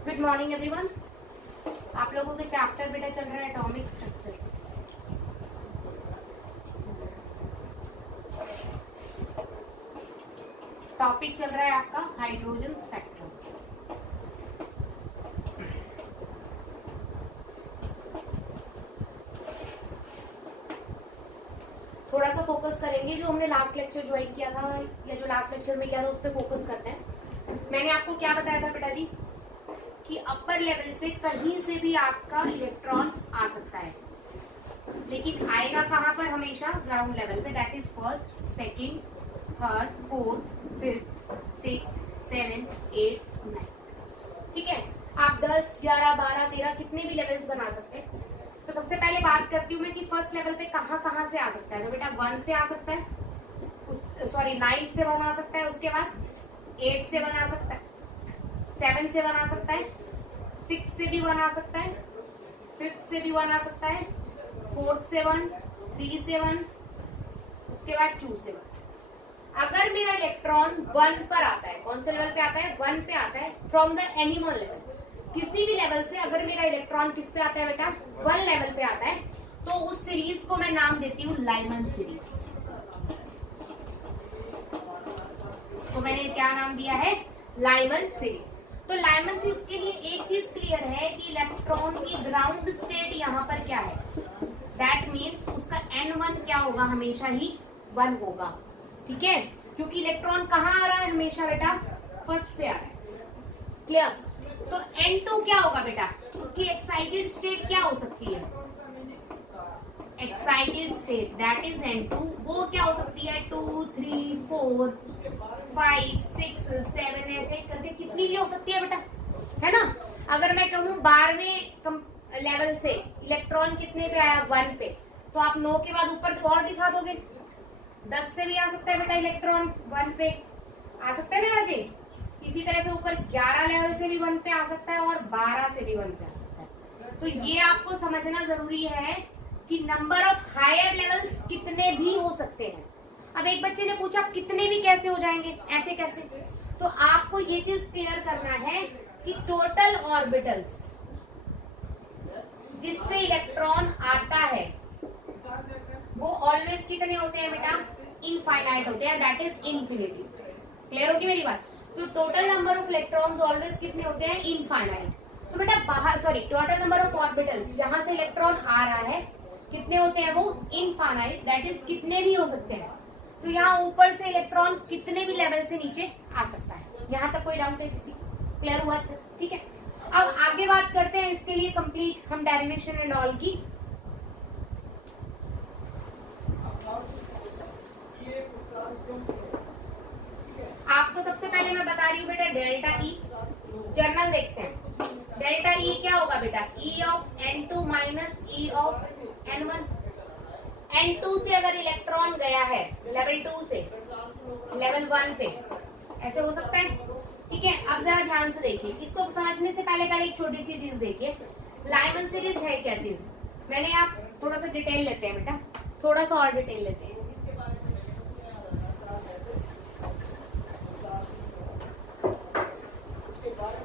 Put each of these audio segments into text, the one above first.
Good morning everyone. आप लोगों के चैप्टर बेटा चल रहा है एटॉमिक स्ट्रक्चर। टॉपिक चल रहा है आपका हाइड्रोजन स्पेक्ट्रम। थोड़ा सा फोकस करेंगे जो हमने लास्ट लेक्चर ज्वाइन किया था या जो लास्ट लेक्चर में किया था उस पर फोकस करते हैं। मैंने आपको क्या बताया था बेटा जी कि अपर लेवल से कहीं से भी आपका इलेक्ट्रॉन आ सकता है, लेकिन आएगा कहां पर? हमेशा ग्राउंड लेवल पे। That is first, second, third, fourth, fifth, six, seventh, eight, nine. ठीक है, आप 10, 11, 12, 13 कितने भी लेवल्स बना सकते हैं। तो सबसे पहले बात करती हूँ मैं कि फर्स्ट लेवल पे कहां से आ सकता है। तो बेटा 1 से आ सकता है, 9 से बना सकता है, उसके बाद 8 से बना सकता है, 7 से बना सकता है, 6 से भी बना सकता है, 5th से भी बना सकता है, 4th से 1, 3 से 1, उसके बाद 2 से 1। अगर मेरा इलेक्ट्रॉन 1 पर आता है, कौन से लेवल पे आता है? 1 पे आता है। फ्रॉम द एनिमल लेवल, किसी भी लेवल से अगर मेरा इलेक्ट्रॉन किस पे आता है बेटा? 1 लेवल पे आता है, तो उस सीरीज को मैं नाम देती हूँ लाइमन सीरीज। तो मैंने क्या नाम दिया है? Lyman series. तो लाइमन सीरीज के लिए एक चीज क्लियर है कि इलेक्ट्रॉन की ग्राउंड स्टेट यहाँ पर क्या है? दैट मीन्स उसका N1 क्या होगा? हमेशा ही 1 होगा। ठीक है, क्योंकि इलेक्ट्रॉन कहाँ आ रहा है? हमेशा बेटा फर्स्ट पे आ रहा है। क्लियर? तो N2 क्या होगा बेटा? उसकी एक्साइटेड स्टेट क्या हो सकती है? Excited state that is N2। वो क्या हो सकती है? 2, 3, 4, 5, 6, 7 ऐसे करके कितनी भी हो सकती है बेटा, है ना। अगर मैं कहूँ 12वें लेवल से इलेक्ट्रॉन कितने पे आया? 1 पे, तो आप 9 के बाद ऊपर तो और दिखा दोगे। 10 से भी आ सकता है बेटा इलेक्ट्रॉन 1 पे, आ सकता है ना राजे। इसी तरह से ऊपर 11 लेवल से भी 1 पे आ सकता है और 12 से भी 1 पे आ सकता है। तो ये आपको समझना जरूरी है कि नंबर ऑफ हायर लेवल्स कितने भी हो सकते हैं। अब एक बच्चे ने पूछा कितने भी कैसे हो जाएंगे, ऐसे कैसे? तो आपको ये चीज क्लियर करना है कि टोटल ऑर्बिटल्स जिससे इलेक्ट्रॉन आता है वो ऑलवेज कितने होते हैं बेटा? इनफाइनाइट होते हैं, दैट इज इन्फिनिटी। क्लियर होगी मेरी बात? तो total number of electrons always कितने होते हैं? इनफाइनाइट। तो बेटा बाहर टोटल नंबर ऑफ ऑर्बिटल्स जहां से इलेक्ट्रॉन आ रहा है कितने होते हैं? वो इनफाइनाइट, दैट इज कितने भी हो सकते हैं। तो यहाँ ऊपर से इलेक्ट्रॉन कितने भी लेवल से नीचे आ सकता है। यहाँ तक कोई डाउट है किसी? क्लियर हुआ अच्छे से? ठीक है, अब आगे बात करते हैं इसके लिए कंप्लीट हम डेरिवेशन एंड ऑल की। आपको सबसे पहले मैं बता रही हूँ बेटा डेल्टा ई। जर्नल देखते हैं। डेल्टा ई क्या होगा बेटा? ई of N2 minus E of N1। N2 से अगर इलेक्ट्रॉन गया है लेवल 2 से लेवल 1 पे, ऐसे हो सकता है। ठीक है, अब जरा ध्यान से देखिए, इसको समझने से पहले एक छोटी सी चीज देखिए। लाइमन सीरीज है क्या चीज? मैंने आप थोड़ा सा डिटेल लेते हैं बेटा, थोड़ा सा और डिटेल लेते हैं।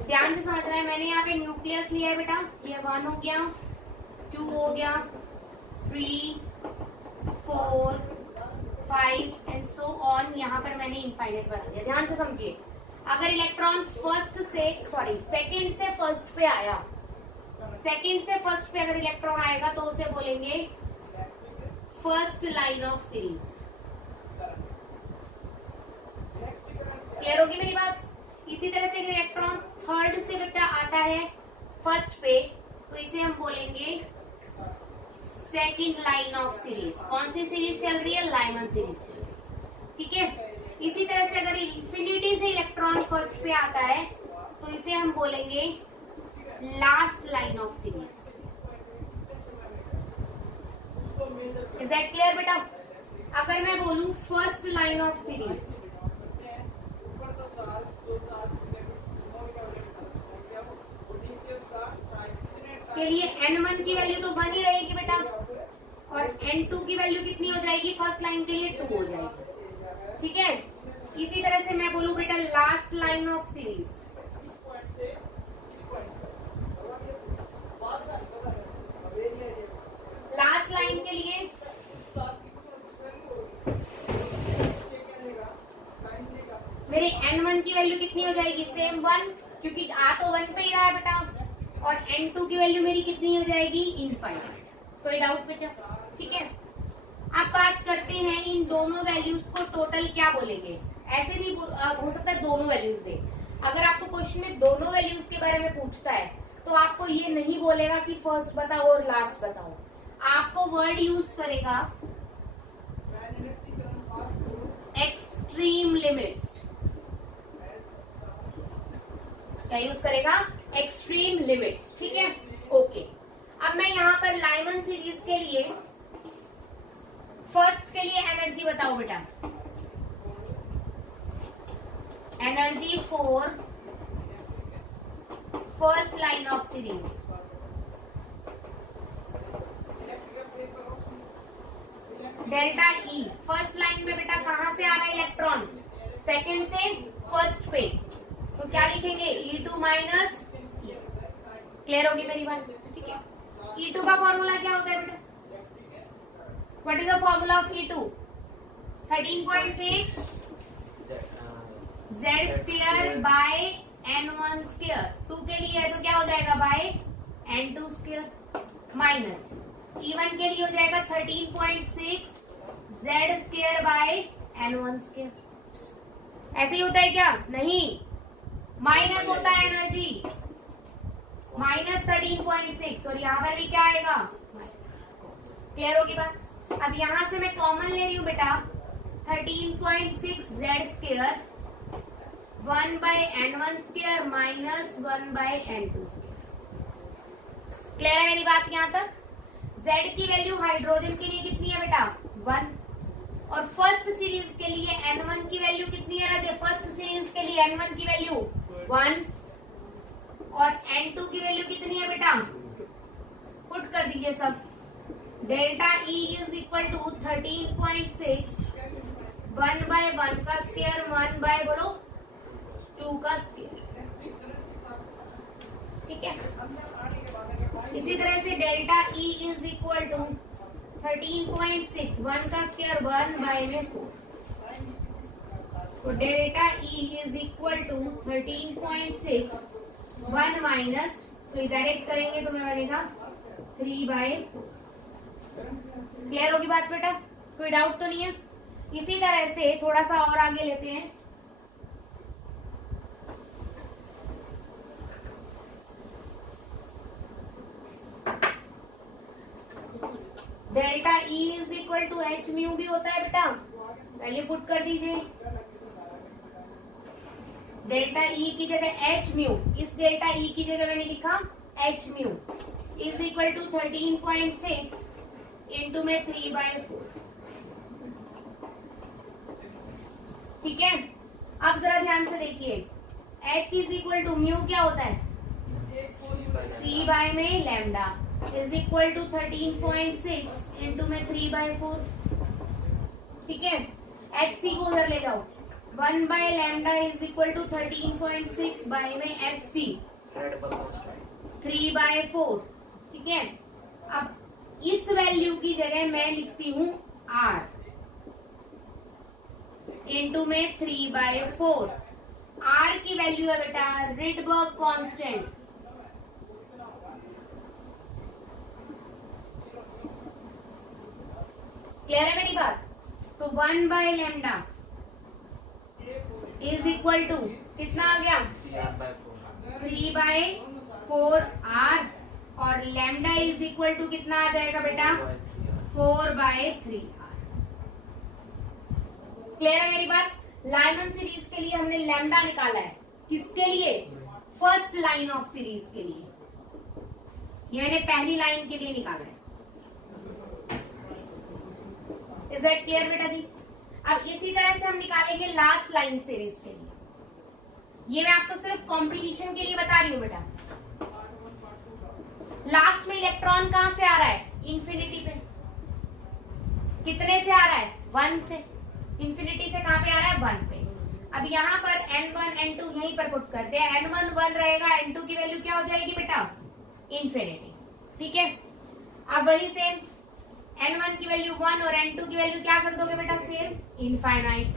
ध्यान से समझना है। मैंने यहाँ पे न्यूक्लियस लिया है बेटा, ये 1 हो गया, 2 हो गया, 3, 4, 5 एंड सो ऑन। यहाँ पर मैंने इनफाइनाइट बना दिया। ध्यान से समझिए, अगर इलेक्ट्रॉन सेकंड से फर्स्ट पे आया, सेकंड से फर्स्ट पे अगर इलेक्ट्रॉन आएगा तो उसे बोलेंगे first line of series. Clear होगी मेरी बात? इसी तरह से अगर इलेक्ट्रॉन थर्ड से बेटा आता है फर्स्ट पे, तो इसे हम बोलेंगे सेकंड लाइन ऑफ सीरीज। कौन सी सीरीज चल रही है? लाइमन सीरीज चल रही है। ठीक है, इसी तरह से अगर इंफिनिटी से इलेक्ट्रॉन फर्स्ट पे आता है तो इसे हम बोलेंगे last line of series. Is that clear बेटा? अगर मैं बोलूं फर्स्ट लाइन ऑफ सीरीज, के लिए N1 की वैल्यू तो 1 ही रहेगी बेटा, और N2 की वैल्यू कितनी हो जाएगी? फर्स्ट लाइन के लिए 2 हो जाएगी। ठीक है, इसी तरह से मैं बोलूं बेटा last line of series, value कितनी हो जाएगी, सेम 1, क्योंकि आ तो 1 पे ही रहा है बेटा, और n2 की वैल्यू मेरी कितनी हो जाएगी, इनफाइनाइट। कोई डाउट बचा? ठीक है, अब बात करते हैं इन दोनों वैल्यूज को टोटल क्या बोलेंगे। ऐसे भी हो सकता है दोनों वैल्यूज दे। अगर आपको क्वेश्चन में दोनों वैल्यूज के बारे में पूछता है तो आपको ये नहीं बोलेगा कि फर्स्ट बताओ और लास्ट बताओ, आपको वर्ड यूज करेगा एक्सट्रीम लिमिट्स। क्या यूज करेगा, एक्सट्रीम लिमिट्स। ठीक है, ओके। अब मैं यहाँ पर लाइमन सीरीज के लिए फर्स्ट के लिए एनर्जी बताओ बेटा, energy for first line of series. Delta E first line में बेटा कहां से आ रहा है इलेक्ट्रॉन, सेकंड से फर्स्ट पे, तो क्या लिखेंगे E2 माइनस। क्लियर होगी मेरी बात? ठीक है, E2 का फॉर्मूला क्या होता है बेटा, what is the formula of E2, 13.6 Z square by N1 square, 2 के लिए है तो क्या हो जाएगा bye N2 square, minus E1 के लिए हो जाएगा 13.6 Z square by N1 square. ऐसे ही होता है क्या, नहीं, माइनस होता है एनर्जी, माइनस 13.6, और यहाँ पर भी क्या आएगा माइनस। क्लियर होगी बात? अब यहां से मैं कॉमन ले रही हूँ बेटा 13.6 Z square 1 by N1 square minus 1 by N2 square. Clear है मेरी बात यहाँ तक? Z की वैल्यू हाइड्रोजन के लिए कितनी है बेटा, 1, और फर्स्ट सीरीज के लिए N1 की वैल्यू कितनी है राजे, फर्स्ट सीरीज के लिए N1 की वैल्यू 1 और N2 की वैल्यू कितनी है बेटा, पुट कर दीजिए सब। Delta E is equal to 13.6 1 by 1 का स्क्वायर 1 बाय बोलो 2 का स्क्वायर। ठीक है, इसी तरह से delta E is equal to 13.6 1 का स्क्वायर 1 बाय में 4, तो delta E is equal to 13.6 1 minus, तो डायरेक्ट करेंगे तो मैं बनेगा 3 बाय 4। क्लियर होगी बात बेटा, कोई डाउट तो नहीं है? इसी तरह से थोड़ा सा और आगे लेते हैं, delta E is equal to H mu भी होता है बेटा, पहले पुट कर दीजिए। डेल्टा E की जगह H म्यू, इस डेल्टा E की जगह मैंने लिखा H mu is equal to 13.6 इंटू में 3 बाय 4। ठीक है, अब जरा ध्यान से देखिए, H is equal to mu क्या होता है, C बाय में लैम्डा इज इक्वल टू 13.6 इंटू में 3 बाय 4। ठीक है, HC को उधर ले जाओ, 1 by lambda is equal to 13.6 by में HC 3 बाय 4। ठीक है, अब इस वैल्यू की जगह मैं लिखती हूँ R इंटू में 3 बाय 4। R की वैल्यू है बेटा रिडबर्ग कांस्टेंट, क्लियर है मेरी बात? तो 1 by lambda is equal to कितना आ गया, 3 बाय 4 R, और लैम्डा इज इक्वल टू कितना आ जाएगा बेटा, 4 बाय 3 R। क्लियर है मेरी बात? लाइमन सीरीज के लिए हमने लैम्डा निकाला है, किसके लिए, फर्स्ट लाइन ऑफ सीरीज के लिए, ये मैंने पहली लाइन के लिए निकाला है। इज दैट क्लियर बेटा जी? अब इसी तरह से हम निकालेंगे लास्ट लाइन सीरीज के लिए। ये मैं आपको सिर्फ कंपटीशन के लिए बता रही हूँ बेटा। लास्ट में इलेक्ट्रॉन कहां से आ रहा है, इंफिनिटी पे, कितने से आ रहा है, 1 से, इंफिनिटी से कहां पे आ रहा है, 1 पे। अब यहाँ पर N1 N2 यहीं पर पुट करते हैं, N1 1 रहेगा, N2 की वैल्यू क्या हो जाएगी बेटा, इंफिनिटी। ठीक है, अब वही सेम N1 की वैल्यू 1 और N2 की वैल्यू क्या कर दोगे बेटा, सेम इनफाइनाइट।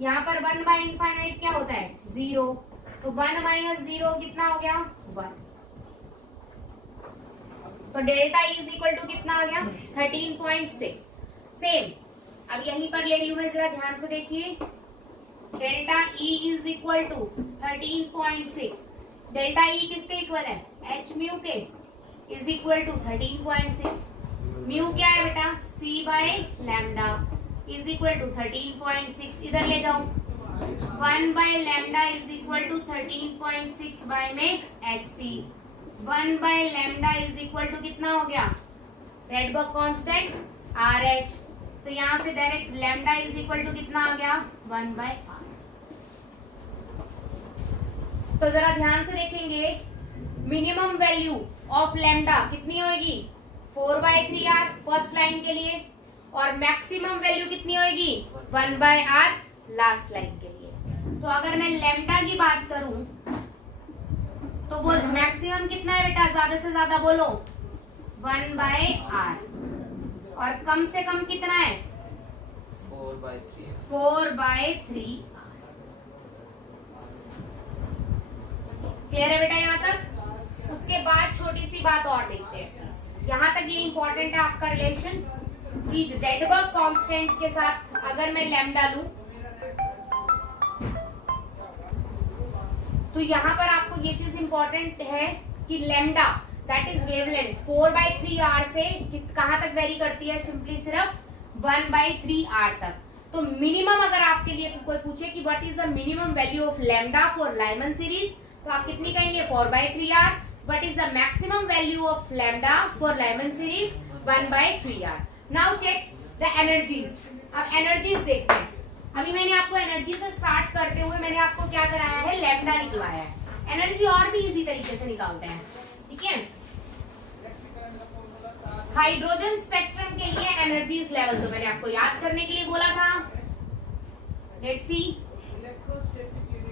यहाँ पर 1 बाय इनफाइनाइट क्या होता है 0, तो 1 माइनस 0 कितना हो गया 1, तो delta E is equal to कितना आ गया 13.6। सेम अब यहीं पर ले रही हूं मैं, जरा ध्यान से देखिए, delta E is equal to 13.6। Delta E किसके इक्वल है एच म्यू के, इज इक्वल टू 13.6। म्यू क्या है बेटा c by lambda is equal to 13.6, इधर ले जाओ 1 by lambda is equal to 13.6 by में H C, 1 by lambda is equal to कितना हो गया रेडबर्ग कांस्टेंट आर एच, तो यहां से direct lambda is equal to कितना आ गया 1 बाय आर। तो जरा ध्यान से देखेंगे, मिनिमम वैल्यू ऑफ लैम्डा कितनी होगी 4/3r फर्स्ट लाइन के लिए, और मैक्सिमम वैल्यू कितनी होगी 1/r लास्ट लाइन के लिए। तो अगर मैं लैम्डा की बात करूं तो वो मैक्सिमम कितना है बेटा, ज्यादा से ज्यादा बोलो 1/r, और कम से कम कितना है 4/3। क्लियर है बेटा यहाँ तक। उसके बाद छोटी सी बात और देखते हैं प्लीज, यहाँ तक ये इंपॉर्टेंट है आपका रिलेशन कि रेडबर्ग कांस्टेंट के साथ अगर मैं लैम्डा लूं तो यहाँ पर आपको ये चीज इंपॉर्टेंट है कि lambda that is wavelength 4/3r से कहां तक वेरी करती है, सिंपली सिर्फ 1/3r तक। तो मिनिमम अगर आपके लिए कोई पूछे कि what is the minimum value of lambda for Lyman series, तो आप कितनी कहेंगे 4/3r। What is the maximum value of lambda for Lyman series 1/3r। Now check the energies. अब एनर्जीज देखते हैं। अभी मैंने आपको एनर्जी से स्टार्ट करते हुए मैंने आपको क्या कराया है, लैम्डा निकलवाया है। एनर्जी और भी इजी तरीके से निकालते हैं, ठीक है। हाइड्रोजन स्पेक्ट्रम के लिए एनर्जीज लेवल तो मैंने आपको याद करने के लिए बोला था। Let's see,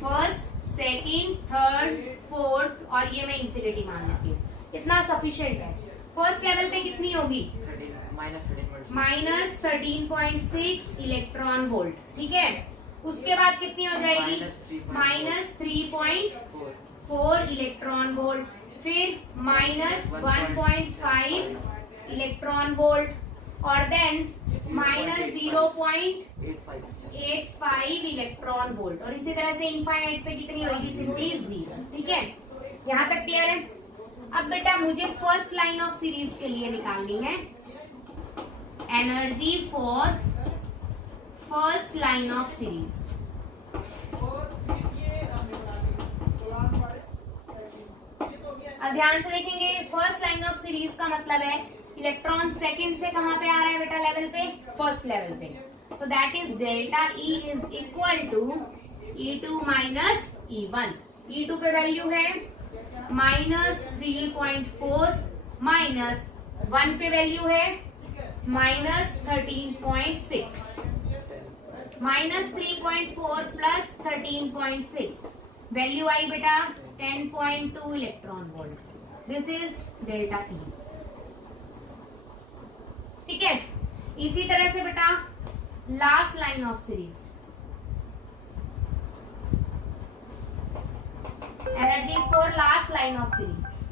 first, second, third, fourth, और ये मैं इंफिनिटी मान लेती हूँ, इतना सफिशिएंट है। फर्स्ट लेवल पे कितनी होगी -13.6 इलेक्ट्रॉन वोल्ट, ठीक है। उसके बाद कितनी हो जाएगी -3.4 इलेक्ट्रॉन वोल्ट, फिर -1.5 इलेक्ट्रॉन वोल्ट, और देन -0.85 इलेक्ट्रॉन वोल्ट, और इसी तरह से इनफाइनाइट पे कितनी होगी, सिंपली 0, ठीक है। यहाँ तक क्लियर है। अब बेटा मुझे फर्स्ट लाइन ऑफ सीरीज के लिए निकालनी है energy for first line of series. अब ध्यान से देखेंगे, फर्स्ट लाइन ऑफ सीरीज का मतलब है इलेक्ट्रॉन सेकंड से कहां पे आ रहा है बेटा, लेवल पे, फर्स्ट लेवल पे। तो that is delta E is equal to E2 minus E1। E2 पे वैल्यू है -3.4, माइनस 1 पे वैल्यू है -13.6, -3.4 प्लस 13.6, वैल्यू आई बेटा 10.2 electron volt. This is delta ई, ठीक है। इसी तरह से बेटा last line of series, energies for last line of series.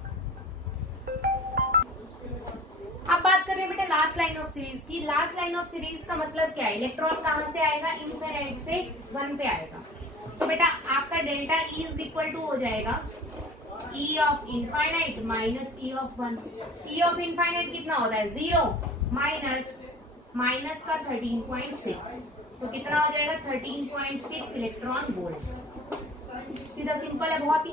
अब बात कर रहे हैं बेटा लास्ट लाइन ऑफ सीरीज की। लास्ट लाइन ऑफ सीरीज का मतलब क्या है, इलेक्ट्रॉन कहां से आएगा, इनफिनिट से 1 पे आएगा। तो बेटा आपका delta E is equal to हो जाएगा E of infinite minus E of 1। E of infinite कितना होता है 0, माइनस का 13.6, तो कितना हो जाएगा 13.6 इलेक्ट्रॉन वोल्ट। सीधा सिंपल है बहुत ही,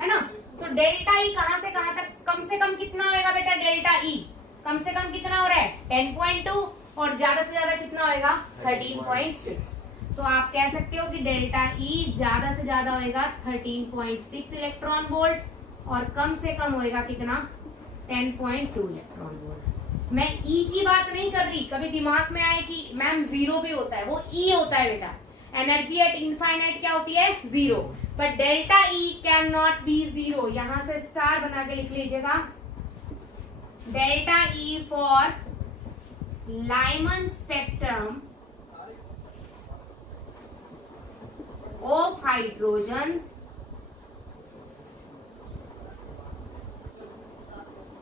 है ना। तो डेल्टा ई कहां से कहां तक, कम से कम कितना होएगा बेटा, डेल्टा ई कम से कम कितना हो रहा है 10.2, और ज्यादा से ज्यादा कितना होएगा 13.6। तो आप कह सकते हो कि डेल्टा ई ज्यादा से ज्यादा होएगा 13.6 इलेक्ट्रॉन वोल्ट, और कम से कम होएगा कितना 10.2 इलेक्ट्रॉन वोल्ट। मैं ई की बात नहीं कर रही, कभी दिमाग में आए कि मैम 0 भी होता है, वो ई होता है बेटा। एनर्जी एट इनफाइनाइट क्या होती है 0, but delta E can not be 0। यहां से स्टार बना के लिख लीजिएगा, delta E for Lyman spectrum of hydrogen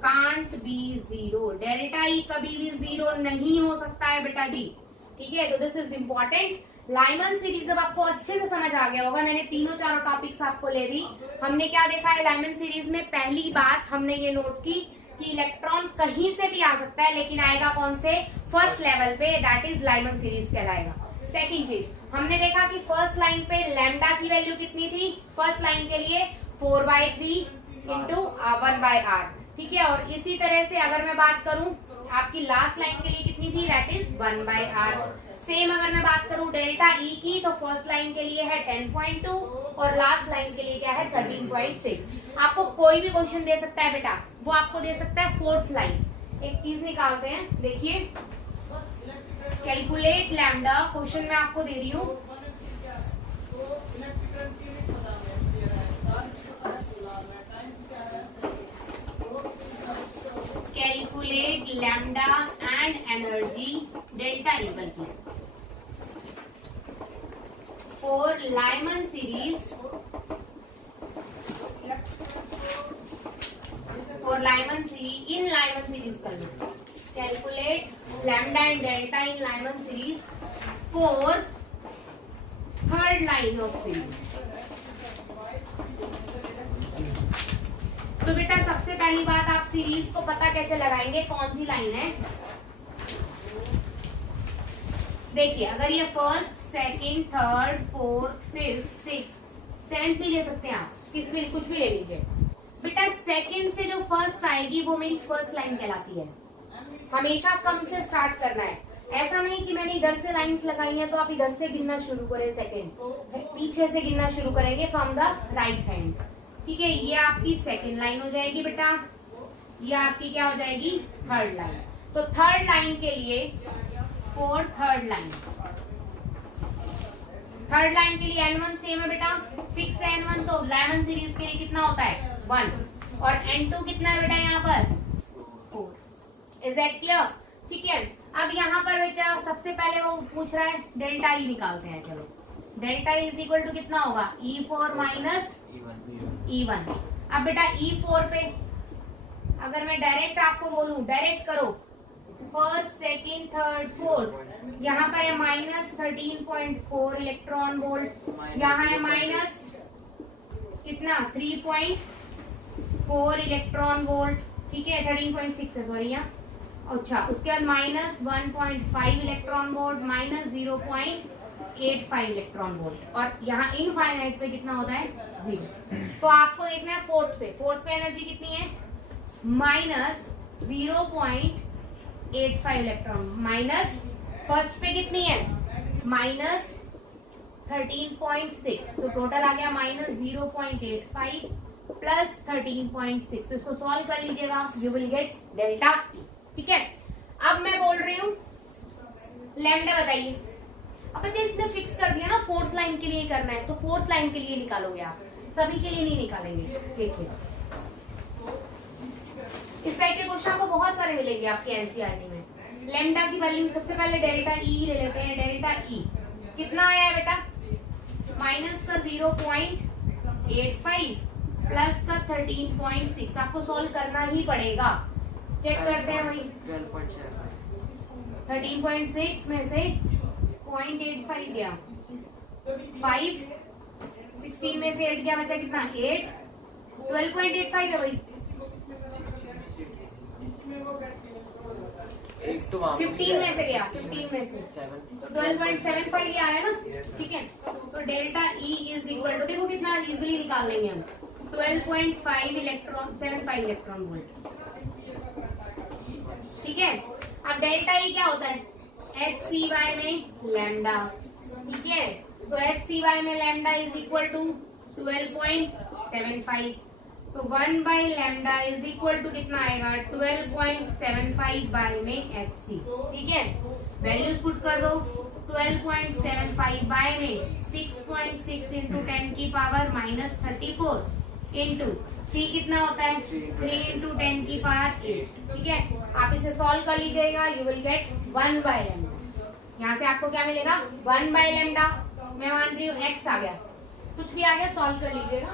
can't be zero. Delta E कभी भी जीरो नहीं हो सकता है बेटा जी, ठीक है। तो this is important. Lyman series जब आपको अच्छे से समझ आ गया होगा, मैंने तीनों चारों टॉपिक्स आपको ले दी। हमने क्या देखा है लाइमन सीरीज में? पहली बात हमने ये नोट की कि इलेक्ट्रॉन कहीं से भी आ सकता है, लेकिन आएगा कौन से? फर्स्ट लेवल पे, दैट इज लाइमन सीरीज कहलाएगा। सेकंड चीज हमने देखा कि फर्स्ट लाइन पे लैम्डा की वैल्यू कितनी थी? फर्स्ट लाइन के लिए 4/3 इंटू 1/r, ठीक है। और इसी तरह से अगर मैं बात करूं आपकी लास्ट लाइन के लिए कितनी थी? That is 1/r। सेम अगर मैं बात करूं डेल्टा ई की, तो फर्स्ट लाइन के लिए है 10.2 और लास्ट लाइन के लिए क्या है? 13.6। आपको कोई भी क्वेश्चन दे सकता है बेटा, वो आपको दे सकता है फोर्थ लाइन। एक चीज निकालते हैं, देखिए कैलकुलेट लैम्डा, क्वेश्चन मैं आपको दे रही हूँ। Calculate lambda and energy delta level की for Lyman series, for Lyman series in Lyman series कर लो। Calculate lambda and delta in Lyman series for third line of series. तो बेटा सबसे पहली बात, आप सीरीज को पता कैसे लगाएंगे कौन सी लाइन है? देखिए अगर ये first, second, third, fourth, fifth, six, seventh भी ले सकते हैं आप, किस भी कुछ भी ले लीजिए। बेटा सेकंड से जो फर्स्ट आएगी वो मेरी फर्स्ट लाइन कहलाती है। हमेशा कम से स्टार्ट करना है। ऐसा नहीं कि मैंने इधर से लाइंस लगाई हैं तो आप इधर से गिनना शुरू करें, सेकंड पीछे से गिनना शुरू करेंगे फ्रॉम द राइट हैंड, ठीक है। ये आपकी सेकंड लाइन हो जाएगी बेटा, ये आपकी क्या हो जाएगी? Third line. तो थर्ड लाइन के लिए for third line, third line के लिए N1 सेम है बेटा, फिक्स है N1। तो लाइमन सीरीज के लिए कितना होता है? 1। और N2 कितना है बेटा यहाँ पर? 4। Is that clear? ठीक है। अब यहाँ पर बेटा सबसे पहले वो पूछ रहा है डेल्टा ई निकालते हैं। चलो delta E is equal to कितना होगा? E4 minus E1। अब बेटा E4 पे अगर मैं डायरेक्ट आपको बोलूं, डायरेक्ट करो फर्स्ट, सेकंड, थर्ड, फोर्थ, यहाँ पर है माइनस 13.4 इलेक्ट्रॉन वोल्ट, यहाँ है माइनस कितना? 3.4 इलेक्ट्रॉन वोल्ट, ठीक है। 13.6 है सॉरी यहाँ। अच्छा उसके बाद minus 1.5 electron volt, minus 0.85 electron volt, और यहाँ इनफाइनाइट पे कितना होता है? 0। तो आपको देखना है फोर्थ पे, फोर्थ पे एनर्जी कितनी है? माइनस 0.85 इलेक्ट्रॉन, माइनस फर्स्ट पे कितनी है? माइनस 13.6। तो टोटल आ गया माइनस 0.85 प्लस 13.6। तो इसको सॉल्व कर लीजिएगा, you will get delta E, ठीक है। अब मैं बोल रही हूँ लैम्डा बताइए। अब बच्चे इसने फिक्स कर दिया ना फोर्थ लाइन के लिए करना है, तो फोर्थ लाइन के लिए निकालोगे आप, सभी के लिए नहीं निकालेंगे। देखिए इस टाइप के क्वेश्चन आपको बहुत सारे मिलेंगे आपके एनसीईआरटी में। लैम्डा की वैल्यू सबसे पहले डेल्टा ई ले लेते हैं। डेल्टा ई कितना आया है बेटा? माइनस का 0.85 प्लस का 13.6। आपको सॉल्व करना ही पड़ेगा। चेक करते हैं वही 13.6 में से 0.85 गया, 5, 16 में से 8 गया, बचा कितना? 8, 12.85 है भाई। 15 में से गया, 15 में से तो 12.75 ये आ रहा है ना, ठीक है। तो delta E is equal to, देखो कितना इजीली निकाल लेंगे हम, 12.5 इलेक्ट्रॉन 75 इलेक्ट्रॉन वोल्ट, ठीक है। अब डेल्टा ई क्या होता है? HCy में लैम्डा, ठीक है। तो HCy में लैम्डा इज इक्वल टू 12.75। तो 1 by lambda is equal to कितना आएगा? 12.75 बाई में HC, ठीक है। वैल्यूज पुट कर दो। 12.75 बाई में 6.6 इंटू 10 की पावर माइनस 34 इंटू C कितना होता है? 3 इंटू 10 की पावर 8, ठीक है। आप इसे सॉल्व कर लीजिएगा, you will get 1 by lambda. यहाँ से आपको क्या मिलेगा? 1 बाई लैम्डा। मैं मान रही हूँ x आ गया, कुछ भी आ गया सॉल्व कर लीजिएगा।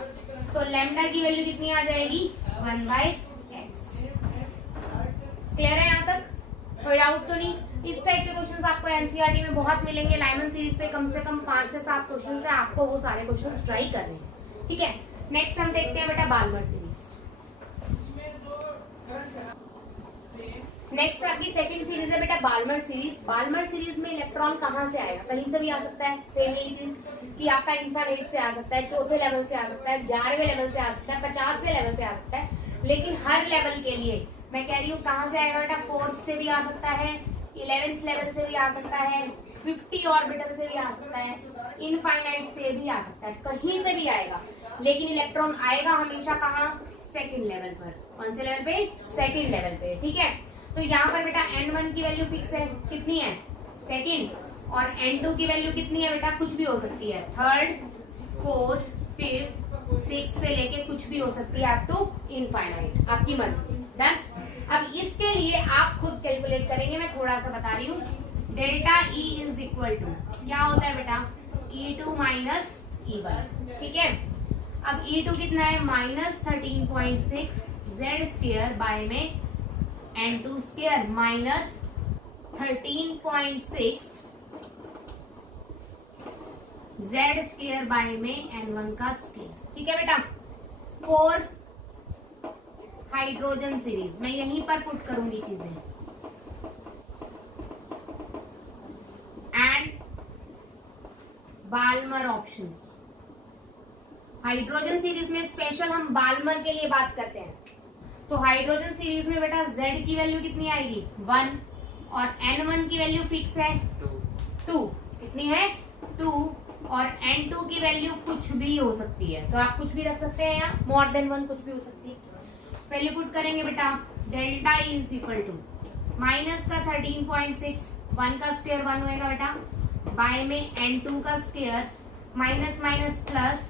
तो लैम्डा की वैल्यू कितनी आ जाएगी 1/x। क्लियर है यहाँ तक? कोई डाउट तो नहीं? इस टाइप के क्वेश्चंस आपको एनसीईआरटी में बहुत मिलेंगे। लाइमन सीरीज पे कम से कम 5 से 7 क्वेश्चंस है, आपको वो सारे क्वेश्चंस ट्राई करने हैं। ठीक है, नेक्स्ट हम देखते हैं बेटा बाल्मर सीरीज। नेक्स्ट आपकी सेकंड सीरीज है बेटा बाल्मर सीरीज। बाल्मर सीरीज में इलेक्ट्रॉन कहाँ से आएगा? कहीं से भी आ सकता है, सेम यही चीज कि आपका इन्फिनिट से आ सकता है, चौथे लेवल से आ सकता है, 11वें लेवल से आ सकता है, 50वें लेवल से आ सकता है। लेकिन हर लेवल के लिए मैं कह रही हूँ कहाँ से आएगा बेटा? 4th से भी आ सकता है, 11th लेवल से भी आ सकता है, 50 ऑर्बिटल से भी आ सकता है, इनफाइनाइट से भी आ सकता है, कहीं से भी आएगा। लेकिन इलेक्ट्रॉन आएगा हमेशा कहाँ? सेकंड लेवल पर। कौन से लेवल पे? सेकंड लेवल पे। ठीक है, तो यहाँ पर बेटा n1 की वैल्यू फिक्स है, कितनी है? सेकंड। और n2 की वैल्यू कितनी है बेटा? कुछ भी हो सकती है, थर्ड, फोर्थ, फिफ्थ, सिक्स से लेके कुछ भी हो सकती है अप टू इनफाइनाइट, आपकी मर्जी। डन। अब इसके लिए आप खुद कैलकुलेट करेंगे, मैं थोड़ा सा बता रही हूँ। Delta E is equal to क्या होता है बेटा? E2 minus E1। ठीक है, अब E2 कितना है? -13.6 Z स्क्वायर बाय में N2 square minus 13.6 Z square by में N1 का स्क्वायर। ठीक है बेटा, 4 हाइड्रोजन सीरीज, मैं यहीं पर पुट करूंगी चीजें। And Balmer options. Hydrogen series में स्पेशल हम बाल्मर के लिए बात करते हैं। तो हाइड्रोजन सीरीज में बेटा Z की वैल्यू कितनी आएगी? 1, और N1 की वैल्यू फिक्स है 2। कितनी है? 2। और N2 की वैल्यू कुछ भी हो सकती है, तो आप कुछ भी रख सकते हैं, यहाँ मोर देन 1 कुछ भी हो सकती है। वैल्यू पुट करेंगे बेटा, delta E is equal to minus का 13.6, 1 का स्क्वायर 1 होएगा बेटा, बाय में N2 का square minus minus plus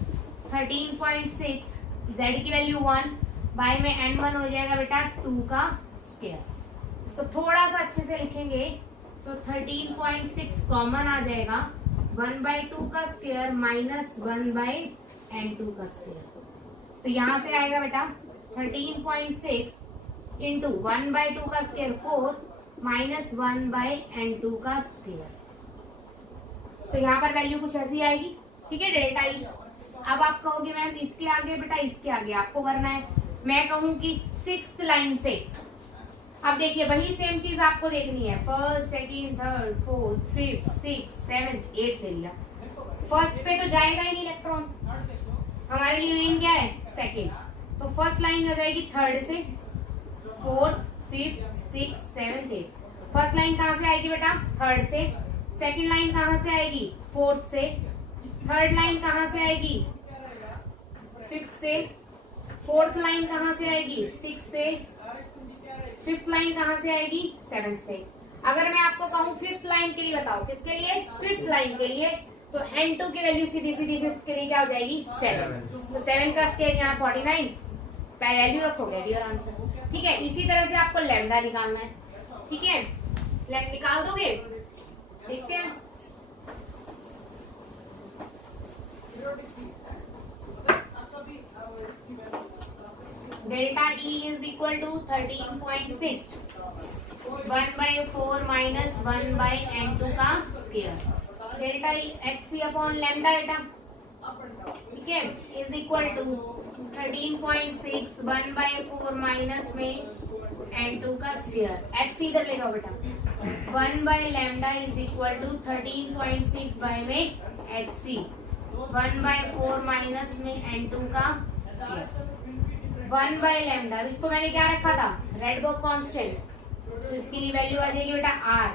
13.6, Z की वैल्यू 1 बाय में N1 हो जाएगा बेटा 2 का स्क्वायर। इसको थोड़ा सा अच्छे से लिखेंगे तो 13.6 कॉमन आ जाएगा, 1/2 का स्क्वायर माइनस 1/N2 का स्क्वायर। तो यहाँ से आएगा बेटा 13.6 इंटू 1/2 का स्क्वायर 4 माइनस 1/N2 का स्क्वायर। तो यहाँ पर वैल्यू कुछ ऐसी आएगी। ठीक है, डेल्टा ई। अब आप कहोगे मैम इसके आगे बेटा, इसके आगे आपको करना है। मैं कहूँ कि 6th लाइन से, अब देखिए वही सेम चीज आपको देखनी है। First, second, third, fourth, fifth, six, seventh, 8th ले लिया। फर्स्ट पे तो जाएगा ही नहीं इलेक्ट्रॉन, हमारे लिए मेन क्या है? सेकंड। तो फर्स्ट लाइन हो जाएगी थर्ड से, fourth, fifth, six, seventh, 8th। First line कहाँ से आएगी बेटा? थर्ड से। सेकंड लाइन कहाँ से आएगी? फोर्थ से। थर्ड लाइन कहाँ से आएगी? फिफ्थ से। फोर्थ लाइन कहाँ से आएगी? 6 से। फिफ्थ लाइन कहाँ से आएगी? 7 से। अगर मैं आपको कहूँ फिफ्थ लाइन के लिए बताओ, किसके लिए? फिफ्थ लाइन के लिए, तो N2 की वैल्यू सीधी सीधी फिफ्थ के लिए क्या हो जाएगी? 7। तो 7 का स्क्वायर यहाँ 49, वैल्यू रखोगे डियर आंसर। ठीक है, इसी तरह से आपको लैम्डा निकालना है। ठीक है, लैम्डा निकाल दोगे? देखते हैं। Delta E is equal to 13.6, 1/4 minus 1/N2 का square. Delta E HC upon lambda बेटा, ठीक है, इज इक्वल टू 13.6 1/4 माइनस में N2 का स्क्वायर। HC इधर ले लो बेटा, 1/लैम्डा इज इक्वल टू 13.6 बाय में HC, 1/4 माइनस में N2 का स्क्वायर। 1/लैम्डा, इसको मैंने क्या रखा था? रेडबर्ग कांस्टेंट, तो इसके लिए वैल्यू आ जाएगी बेटा R।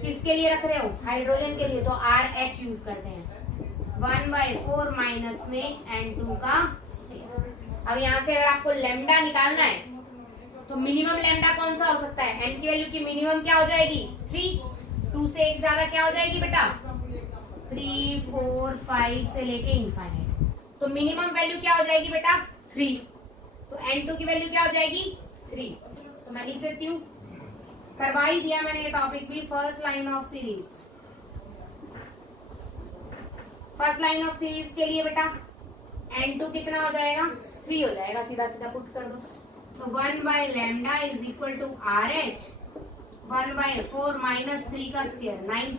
किसके लिए रख रहे हो? हाइड्रोजन के लिए, तो RH यूज करते हैं। 1/4 माइनस में N2 का स्क्वायर। अब यहाँ से अगर आपको लैम्डा निकालना है तो मिनिमम लैम्डा कौन सा हो सकता है? N की वैल्यू की मिनिमम क्या हो जाएगी? 3। 2 से एक ज्यादा क्या हो जाएगी बेटा? 3, 4, 5 से लेके इनफाइनाइट। तो मिनिमम वैल्यू क्या हो जाएगी बेटा? 3। तो N2 की वैल्यू क्या हो जाएगी? 3। तो मैं लिख देती हूँ, करवा ही दिया मैंने ये टॉपिक भी, first line of series. First line of series के लिए बेटा n2 कितना हो जाएगा, 3 हो जाएगा, सीधा सीधा पुट कर दो। तो 1 by lambda is equal to RH 1 by 4 minus 3 का स्क्वायर 9,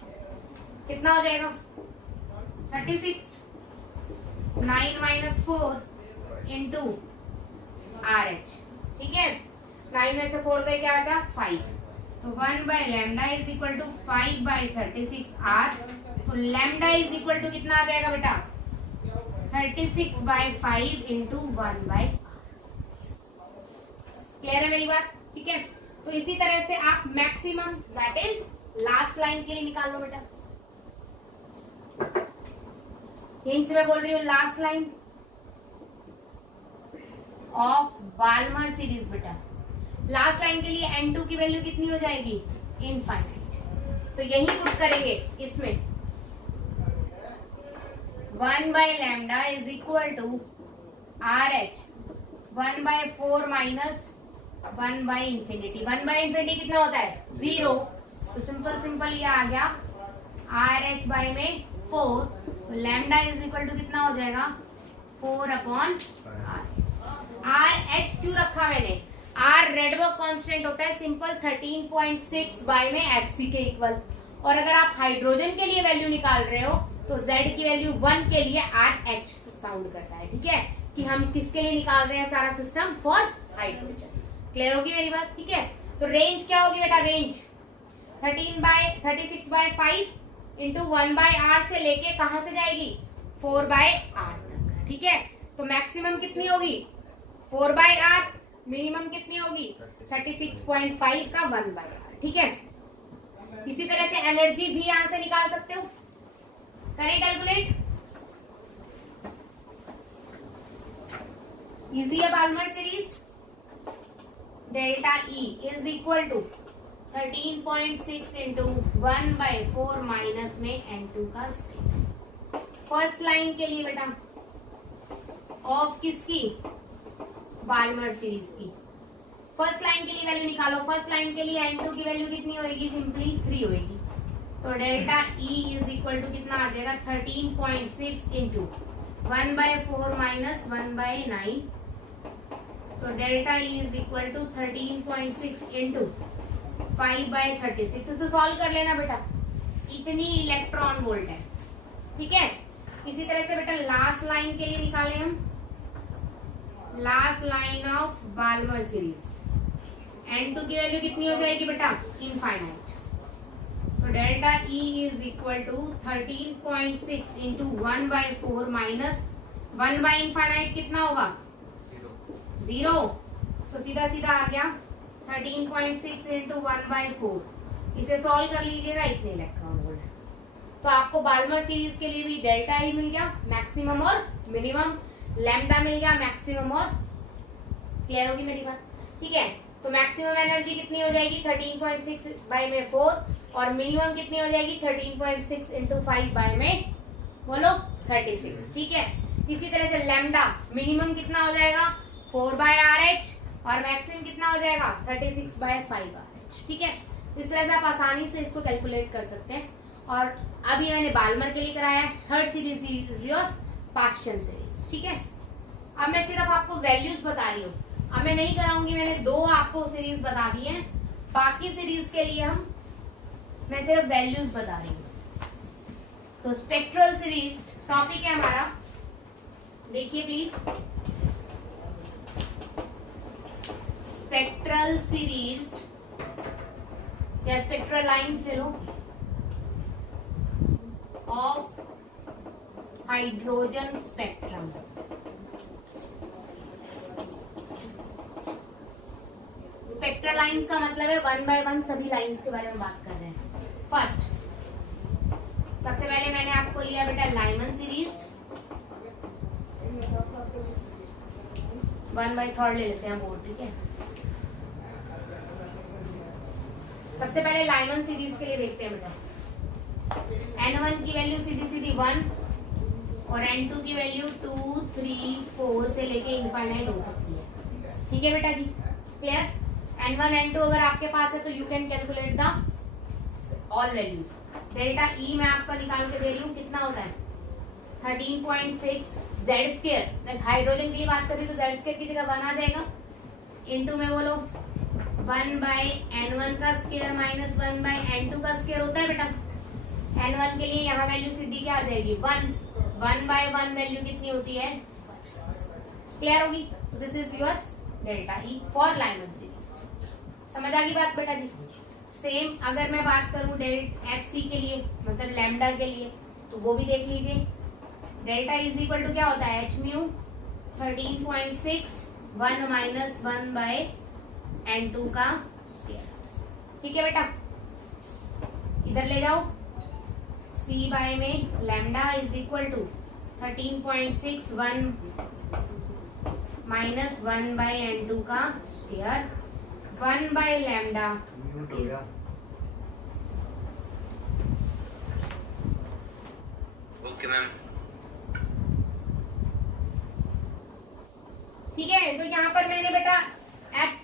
कितना हो जाएगा 36, 9 माइनस 4 इंटू RH, ठीक है। 9 में से 4 का क्या बचा 5, तो 1 by lambda is equal to 5 by 36 R, तो लैम्डा इज इक्वल टू कितना आ जाएगा बेटा 36 बाय 5 इंटू 1 बाय। क्लियर है मेरी बात, ठीक है। तो इसी तरह से आप maximum that is last line के लिए निकाल लो बेटा। यहीं से मैं बोल रही हूँ last line of Balmer series बेटा। लास्ट लाइन के लिए n2 की वैल्यू कितनी हो जाएगी इनफाइनाइट, तो यही पुट करेंगे इसमें 1 by lambda is equal to RH 1 by 4 minus 1 by infinity. 1 by infinity कितना होता है 0, तो सिंपल सिंपल ये आ गया RH बाय में 4, तो लैम्डा इज इक्वल टू कितना हो जाएगा 4 अपॉन RH क्यों रखा मैंने, R रेडबर्ग कांस्टेंट होता है सिंपल 13.6 बाय में Hc के इक्वल, और अगर आप हाइड्रोजन के लिए वैल्यू निकाल रहे हो तो Z की वैल्यू 1 के लिए RH साउंड करता है, ठीक है, कि हम किसके लिए निकाल रहे हैं सारा सिस्टम फॉर हाइड्रोजन। क्लियर होगी मेरी बात, ठीक है। तो रेंज क्या होगी बेटा, range 36 by 5 into 1 by R से लेके कहां से जाएगी 4 बाय R तक, ठीक है। तो मैक्सिमम कितनी होगी 4 बाय R, मिनिमम कितनी होगी 36.5 का 1 बाय R, ठीक है। इसी तरह से एनर्जी भी यहां से निकाल सकते हो, करें कैलकुलेट। इजी है Balmer series. Delta E is equal to 13.6 into 1 by 4 minus में n2 का स्क्वायर। फर्स्ट लाइन के लिए बेटा ऑफ किसकी बाल्मर सीरीज की, फर्स्ट लाइन के लिए वैल्यू निकालो। फर्स्ट लाइन के लिए n2 की वैल्यू कितनी होगी, सिंपली 3 होगी, तो delta E is equal to कितना आ जाएगा 13.6 इंटू 1 बाय 4 माइनस 1 बाय 9, तो delta E is equal to 13.6 into 5 by 36। इसको सॉल्व कर लेना बेटा, इतनी इलेक्ट्रॉन वोल्ट है, ठीक है। इसी तरह से बेटा लास्ट लाइन के लिए निकालें हम, last line of Balmer series n2 की वैल्यू कितनी हो जाएगी बेटा इनफाइनाइट, तो delta E is equal to 13.6 into 1 by 4 minus 1 by infinite कितना होगा 0, तो सीधा सीधा आ गया 13.6 इंटू 1 बाय 4, इसे सॉल्व कर लीजिएगा, इतने इलेक्ट्रॉन वोल्ट। तो आपको बाल्मर सीरीज के लिए भी डेल्टा E मिल गया मैक्सिमम और मिनिमम, लैम्डा मिल गया मैक्सिमम और, क्लियर होगी मेरी बात, ठीक है। तो मैक्सिमम एनर्जी कितनी हो जाएगी 13.6 बाय में 4, और मिनिमम कितनी हो जाएगी 13.6 इंटू 5 बाय में बोलो 36, ठीक है। इसी तरह से लैम्डा मिनिमम कितना हो जाएगा 4 बाय RH, और मैक्सिमम कितना हो जाएगा 36 बाय 5 RH, ठीक है। इस तरह से आप आसानी से इसको कैलकुलेट कर सकते हैं। और अभी मैंने बाल्मर के लिए कराया है, third series is your Paschen series, ठीक है। अब मैं सिर्फ आपको वैल्यूज बता रही हूँ, अब मैं नहीं कराऊंगी, मैंने 2 आपको सीरीज बता दी है, बाकी सीरीज के लिए मैं सिर्फ वैल्यूज बता रही हूँ। तो स्पेक्ट्रल सीरीज टॉपिक है हमारा, देखिए प्लीज, स्पेक्ट्रल सीरीज या स्पेक्ट्रल लाइंस ले लो of hydrogen spectrum. Spectral lines का मतलब है 1 बाय 1 सभी लाइंस के बारे में बात कर रहे हैं। फर्स्ट सबसे पहले मैंने आपको लिया बेटा लाइमन सीरीज, 1 बाय 3 ले लेते हैं बोर्ड, ठीक है। सबसे पहले लाइमन सीरीज के लिए देखते हैं बेटा, n1 की वैल्यू सीधी सीधी 1 और n2 की वैल्यू 2, 3, 4 से लेके इनफाइनाइट हो सकती है, ठीक है बेटा जी, क्लियर। n1 n2 अगर आपके पास है तो you can calculate the all values. Delta E मैं आपका निकाल के दे रही हूँ, कितना होता है 13.6 जेड स्क्वायर, मैं हाइड्रोजन के लिए बात कर रही हूँ तो जेड स्क्वायर की जगह 1 आ जाएगा, इनटू में बोलो 1/n1 का स्क्वायर माइनस 1/n2 का स्क्वायर होता है बेटा। n1 के लिए यहाँ वैल्यू सीधी क्या आ जाएगी 1, 1/1 वैल्यू कितनी होती है, क्लियर होगी। This is your delta E for Lyman series. समझ आ गई बात बेटा जी। सेम अगर मैं बात करूं डेल्टा एच सी के लिए, मतलब लैम्डा के लिए, तो वो भी देख लीजिए। डेल्टा इज इक्वल टू क्या होता है, एच म्यू 13.6 1 माइनस 1/n2 का स्क्वायर। ठीक है बेटा, इधर ले जाओ, सी बाय में lambda is equal to 13.6 1 minus 1/n2 का square, 1 by lambda is okay ma'am. ठीक है। तो यहाँ पर मैंने बेटा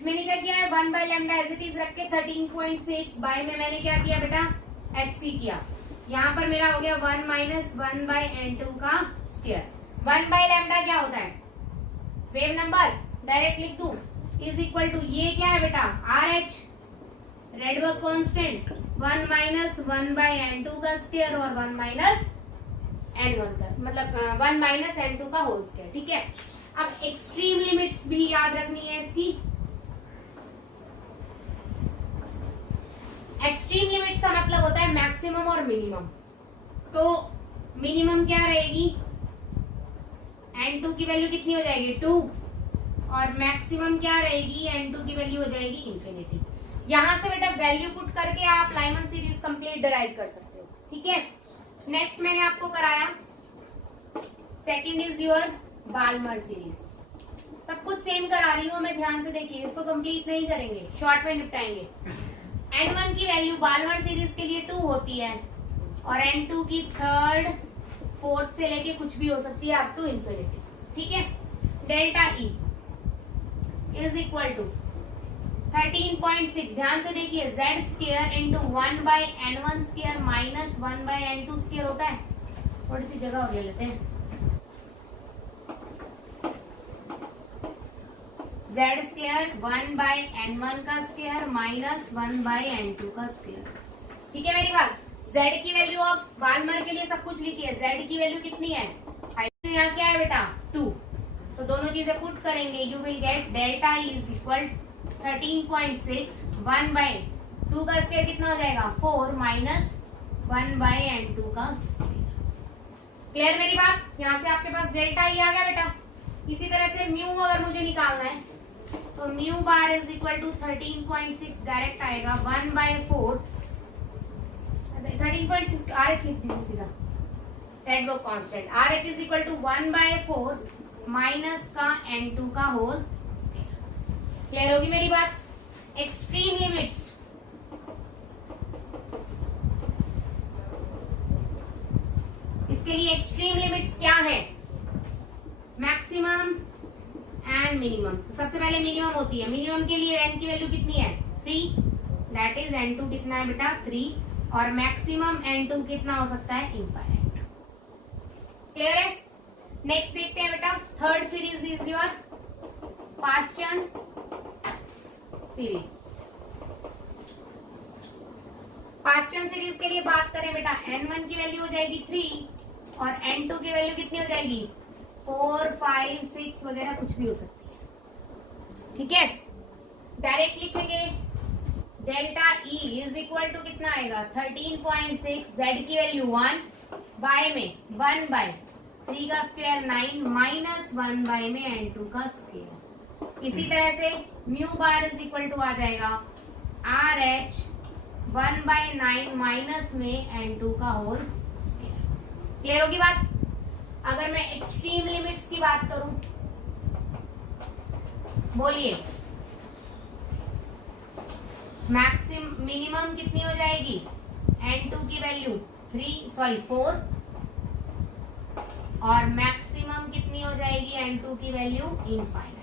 मैंने क्या किया है 1 by lambda as it is रख के 13.6 बाय में मैंने क्या किया बेटा एच सी किया। यहाँ पर मेरा हो गया 1 माइनस 1/n2 का स्क्वायर। 1 बाय लैम्डा क्या होता है, वेव नंबर, डायरेक्ट लिख दूं, इज इक्वल टू ये क्या है बेटा R H, Rydberg constant 1 minus 1/n2 का स्क्वायर और 1 माइनस n1 का, मतलब 1 माइनस n2 का होल स्क्वायर। ठीक है। अब एक्सट्रीम लिमिट्स भी याद रखनी है इसकी। एक्सट्रीम लिमिट्स का मतलब होता है मैक्सिमम और मिनिमम। तो मिनिमम क्या रहेगी, n2 की वैल्यू कितनी हो जाएगी 2, और मैक्सिमम क्या रहेगी n2 की वैल्यू हो जाएगी इंफिनिटी। यहां से बेटा वैल्यू पुट करके आप लाइमन सीरीज कंप्लीट डिराइव कर सकते हो। ठीक है। नेक्स्ट मैंने आपको कराया, second is your Balmer series. सब कुछ सेम करा रही हूँ मैं, ध्यान से देखिए, इसको कंप्लीट नहीं करेंगे, शॉर्ट में निपटाएंगे। n1 की वैल्यू बाल्मर सीरीज के लिए 2 होती है, और n2 की थर्ड फोर्थ से लेके कुछ भी हो सकती है अप टू इंफिनिटी। ठीक है। Delta E is equal to 13.6, ध्यान से देखिए, z square into 1/n1 square minus 1/n2 square होता है। थोड़ी सी जगह और ले लेते हैं, z स्क्वायर 1/n1 का स्क्वायर माइनस 1/n2 का स्क्वायर। ठीक है मेरी बात। z की वैल्यू अब बाल्मर के लिए सब कुछ लिखिए, z की वैल्यू कितनी है, यहाँ क्या है बेटा 2, तो दोनों चीजें पुट करेंगे, you will get delta is equal 13.6 1/2 का स्क्वायर कितना हो जाएगा 4 माइनस 1/n2 का स्क्वायर। क्लियर मेरी बात। यहाँ से आपके पास डेल्टा ही आ गया बेटा। इसी तरह से म्यू अगर मुझे निकालना है तो mu bar is equal to 13.6 direct आएगा 1/4, 13.6 आर एच लिख दीजिए सीधा, Rydberg constant R H is equal to 1/4 minus का n2 का होल स्क्वायर। क्लियर होगी मेरी बात। एक्सट्रीम लिमिट्स, इसके लिए एक्सट्रीम लिमिट्स क्या है, मैक्सिमम एंड मिनिमम। सबसे पहले मिनिमम होती है, मिनिमम के लिए n की वैल्यू कितनी है 3, दैट इज n2 कितना है बेटा 3, और मैक्सिमम n2 कितना हो सकता है इनफाइनाइट। क्लियर है। नेक्स्ट देखते हैं बेटा, third series is your Paschen series. Paschen series के लिए बात करें बेटा, n1 की वैल्यू हो जाएगी 3 और n2 की वैल्यू कितनी हो जाएगी 4 5 6 वगैरह कुछ भी हो सकती है। ठीक है। डायरेक्ट लिखेंगे delta E is equal to कितना आएगा 13.6, z की वैल्यू 1 बाय में 1/3 का स्क्वायर 9 माइनस 1 में n2 का स्क्वायर। इसी तरह से mu bar is equal to आ जाएगा आर एच 1/9 माइनस में n2 का होल स्क्वायर। क्लियर होगी बात। अगर मैं एक्सट्रीम लिमिट्स की बात करूं, बोलिए मिनिमम कितनी हो जाएगी n2 की वैल्यू 4 और मैक्सिमम कितनी हो जाएगी n2 की value infinite.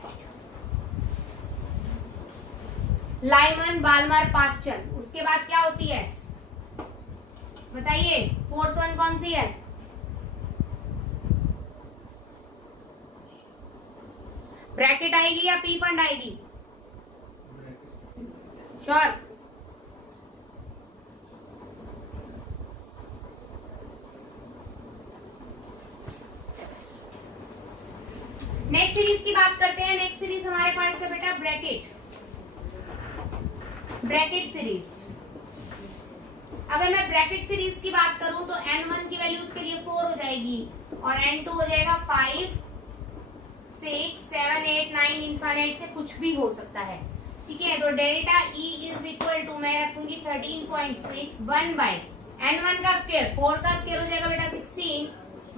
Lyman Balmer Paschen, उसके बाद क्या होती है बताइए, फोर्थ वन कौन सी है ब्रैकेट आएगी या पी फंड आएगी? श्योर? नेक्स्ट सीरीज की बात करते हैं। नेक्स्ट सीरीज हमारे पास है बेटा ब्रैकेट सीरीज। अगर मैं ब्रैकेट सीरीज की बात करूं तो n1 की वैल्यू उसके लिए 4 हो जाएगी और n2 हो जाएगा 5, 6, 7, 8, 9 इनफाइनाइट से कुछ भी हो सकता है। ठीक है, तो delta E is equal to मैं रखूंगी 13.6 1 बाय n1 का स्क्वायर, 4 का स्क्वायर हो जाएगा बेटा 16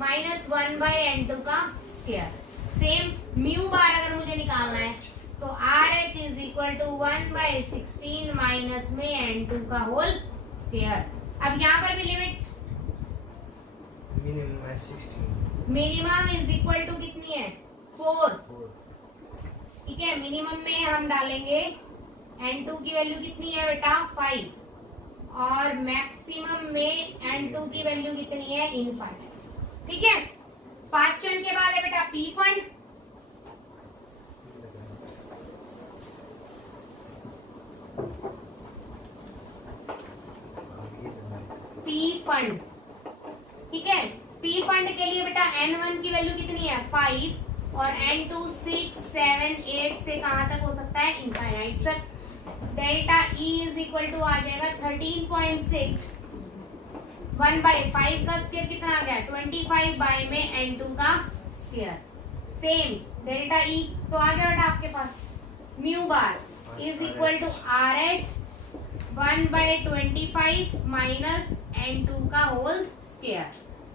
माइनस 1 बाय n2 का स्क्वायर। सेम म्यू बार अगर मुझे निकालना है तो RH इज इक्वल टू 1 बाय 16 माइनस में n2 का होल स्क्वायर। अब यहाँ पर भी limits minimum is equal to कितनी है 4। ठीक है, मिनिमम में हम डालेंगे n2 की वैल्यू कितनी है बेटा 5 और मैक्सिमम में n2 की वैल्यू कितनी है इनफाइनाइट। ठीक है, 5 चरण के बाद है बेटा पी फंड। पी फंड, ठीक है, पी फंड के लिए बेटा n1 की वैल्यू कितनी है 5 और n2 6, 7, 8 से कहां तक हो सकता है इनफाइनाइट तक। Delta E is equal to आ जाएगा 13.6 1 बाय 5 का स्क्वायर कितना आ गया 25 बाय में n2 का स्क्वायर। सेम डेल्टा E तो आ गया बेटा आपके पास mu bar is equal to RH 1 by 25 minus n2 का होल स्क्वायर।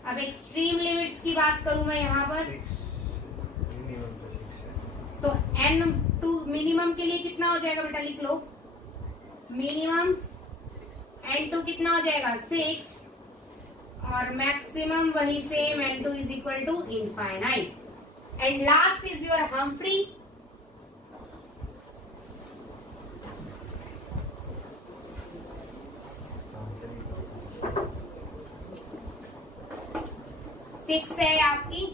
अब एक्सट्रीम लिमिट्स की बात करूं मैं यहाँ पर तो n2 मिनिमम के लिए कितना हो जाएगा बेटा लिख लो, मिनिमम n2 कितना हो जाएगा 6 और मैक्सिमम वही same n2 is equal to infinite. And last is your Humphrey. Six है आपकी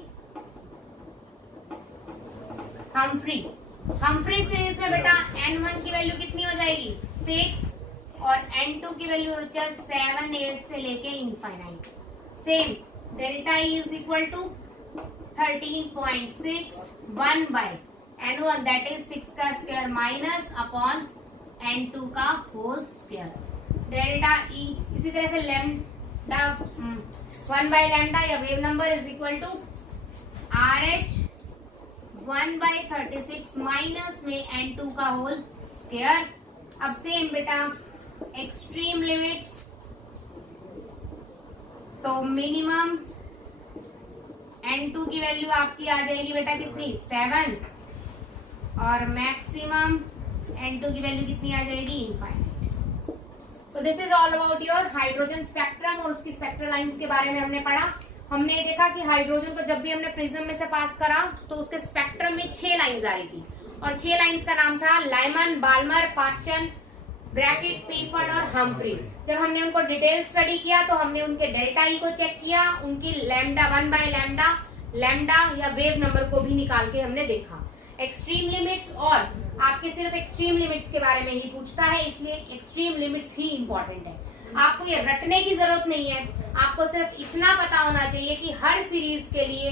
हम्फ्री। हम्फ्री सीरीज में बेटा n1 की वैल्यू कितनी हो जाएगी 6 और n2 की वैल्यू हो जाए 7, 8 से लेके infinite. Same delta E is equal to 13.6 1 by n1 that is 6 का स्क्वायर माइनस अपॉन n2 का होल स्क्वायर। डेल्टा E इसी तरह से लैम्डा 1 बाय लैम्डा या wave number is equal to RH 1 by 36 minus में n2 का whole square. अब same बेटा एक्सट्रीम लिमिट्स तो मिनिमम n2 की वैल्यू आपकी आ जाएगी बेटा कितनी 7 और मैक्सिमम n2 की वैल्यू कितनी आ जाएगी इनफाइनाइट। तो this is all about your hydrogen spectrum और उसकी स्पेक्ट्रल लाइंस के बारे में हमने पढ़ा। हमने देखा कि हाइड्रोजन को जब भी हमने प्रिज्म में से पास करा तो उसके स्पेक्ट्रम में 6 लाइंस आ रही थी और 6 लाइंस का नाम था लाइमन, बाल्मर, पास्चन, ब्रैकेट, पीफर्ड और हम्फ्री। जब हमने उनको डिटेल स्टडी किया तो हमने उनके डेल्टा ई को चेक किया, उनकी लैम्डा 1 बाय लैम्डा, लैम्डा या वेव नंबर को भी निकाल के हमने देखा। एक्सट्रीम लिमिट्स और आपके सिर्फ एक्सट्रीम लिमिट्स के बारे में ही पूछता है, इसलिए एक्सट्रीम लिमिट्स ही इंपॉर्टेंट है। आपको ये रटने की जरूरत नहीं है, आपको सिर्फ इतना पता होना चाहिए कि हर सीरीज के लिए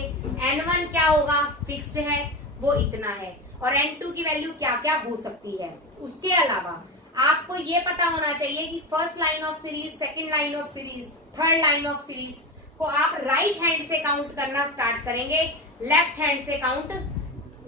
n1 क्या होगा फिक्स्ड है वो इतना है और n2 की वैल्यू क्या क्या हो सकती है। उसके अलावा आपको ये पता होना चाहिए कि first line of series, second line of series, third line of series को आप राइट हैंड से काउंट करना स्टार्ट करेंगे, लेफ्ट हैंड से काउंट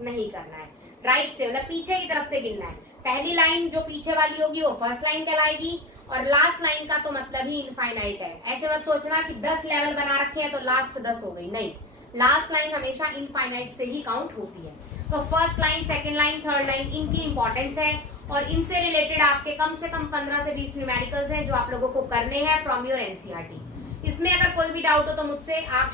नहीं करना है। राइट से मतलब पीछे की तरफ से गिनना है। पहली लाइन जो पीछे वाली होगी वो फर्स्ट लाइन कहलाएगी और लास्ट लाइन का तो मतलब ही इनफाइनाइट है। ऐसे मत सोचना कि 10 लेवल बना रखे हैं तो लास्ट 10 हो गई, नहीं, लास्ट लाइन हमेशा इनफाइनाइट से ही काउंट होती है। तो first line, second line, third line इनकी इंपॉर्टेंस है और इनसे रिलेटेड आपके कम से कम 15 से 20 न्यूमेरिकल्स हैं जो आप लोगों को करने हैं फ्रॉम योर एनसीईआरटी। इसमें अगर कोई भी डाउट हो तो मुझसे आप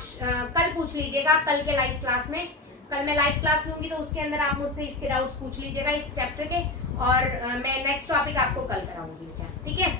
कल पूछ लीजिएगा, कल के लाइव क्लास में। कल मैं लाइव क्लास लूंगी तो उसके अंदर आप मुझसे इसके डाउट्स पूछ लीजिएगा इस चैप्टर के और मैं नेक्स्ट टॉपिक आपको कल कराऊंगी। ठीक है।